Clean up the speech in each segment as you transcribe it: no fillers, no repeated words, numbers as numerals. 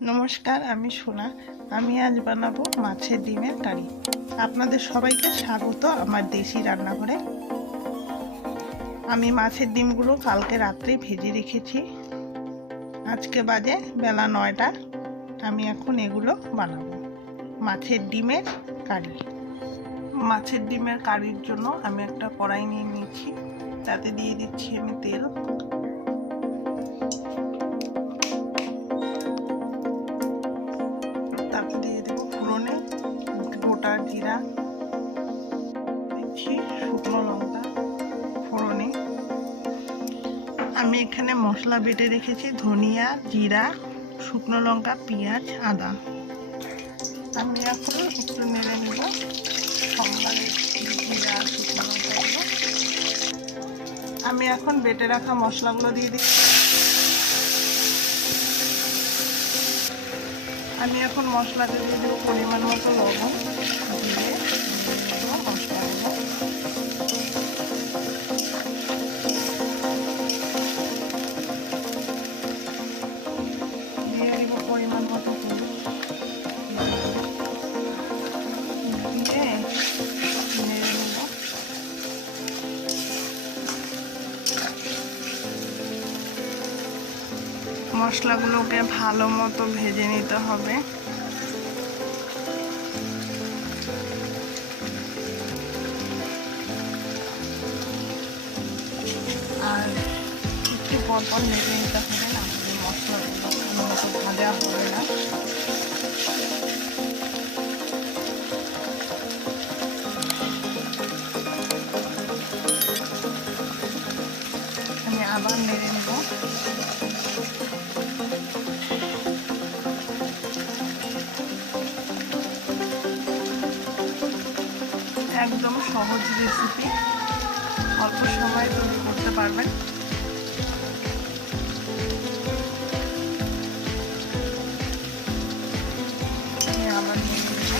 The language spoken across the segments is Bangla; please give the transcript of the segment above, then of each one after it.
নমস্কার, আমি সোনা। আমি আজ বানাবো মাছের ডিমের কারি। আপনাদের সবাইকে স্বাগত আমার দেশি রান্নাঘরে। আমি মাছের ডিমগুলো কালকে রাত্রে ভেজে রেখেছি। আজকে বাজে বেলা 9টা। আমি এখন এগুলো বানাবো মাছের ডিমের কারি। মাছের ডিমের কারির জন্য আমি একটা কড়াই নিয়ে নিয়েছি, তাতে দিয়ে দিচ্ছি আমি তেল। তারপর দিয়ে দেবো ফোড়নে গোটা জিরা, দিচ্ছি শুকনো লঙ্কা ফোড়নে। আমি এখানে মশলা বেটে রেখেছি, ধনিয়া, জিরা, শুকনো লঙ্কা, পেঁয়াজ, আদা। আমি এখন একটু নেড়ে নেব সম্বারে জিরা শুকনো লঙ্কাগুলো। আমি এখন বেটে রাখা মশলাগুলো দিয়ে দিচ্ছি। আমি এখন মশলাতে দিয়ে দেবো পরিমাণ মতো লবণ, দিয়ে দেবো মশলাগুলো। দিয়ে দেবো পরিমাণ মতো হলুদ, দিয়ে নেড়ে নেব। মশলাগুলোকে ভালো মতো ভেজে নিতে হবে। আর একটু পরপর নেড়ে নিতে হবে, না মশলাগুলো ভালো মতো ভাজা হবে না। আমি আবার নেড়ে নেব। একদম সহজ রেসিপি, অল্প সময়ে তৈরি করতে পারবেন। আবার নেড়ে নেব।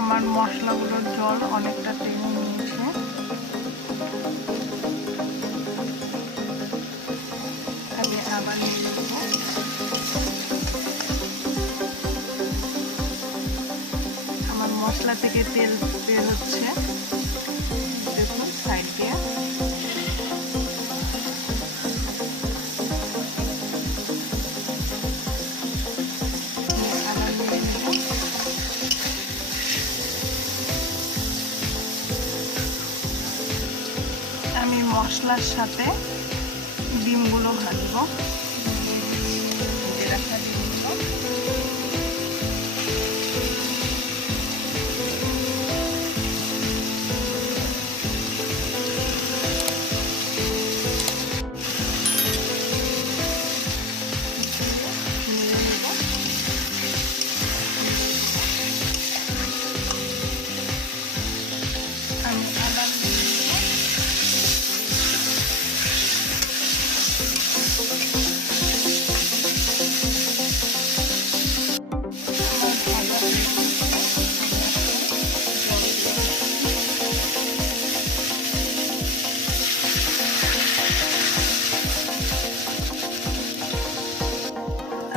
আমার মশলাগুলোর জল অনেকটা টেনে নিয়েছে। আমি আবার নিয়ে নেব। আমার মশলা থেকে তেল বের হচ্ছে, দেখুন সাইড দিয়ে। আবার নিয়ে নেব। আমি মশলার সাথে ডিমগুলো ভাজবো, ভেজে রাখা ডিমগুলো। আমি আবার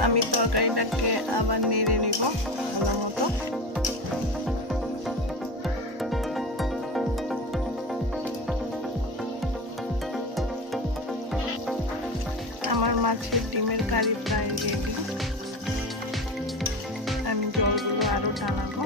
আমি তরকারিটাকে আবার নেড়ে নেব ভালো মতো। আমার মাছের ডিমের কারি প্রায় রেডি। আমি জলগুলো আরো টানাবো।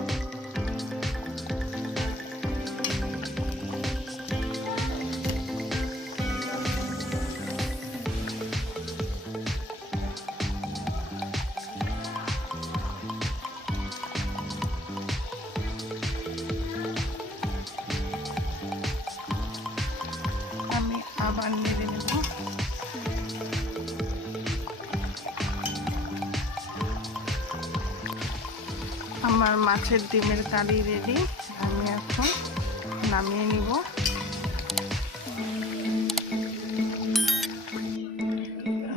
আমি আবার নেড়ে নেব। আমার মাছের ডিমের কারি রেডি। আমি এখন নামিয়ে নিব।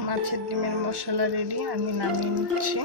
মাছের ডিমের মশলা রেডি, আমি নামিয়ে নিচ্ছি।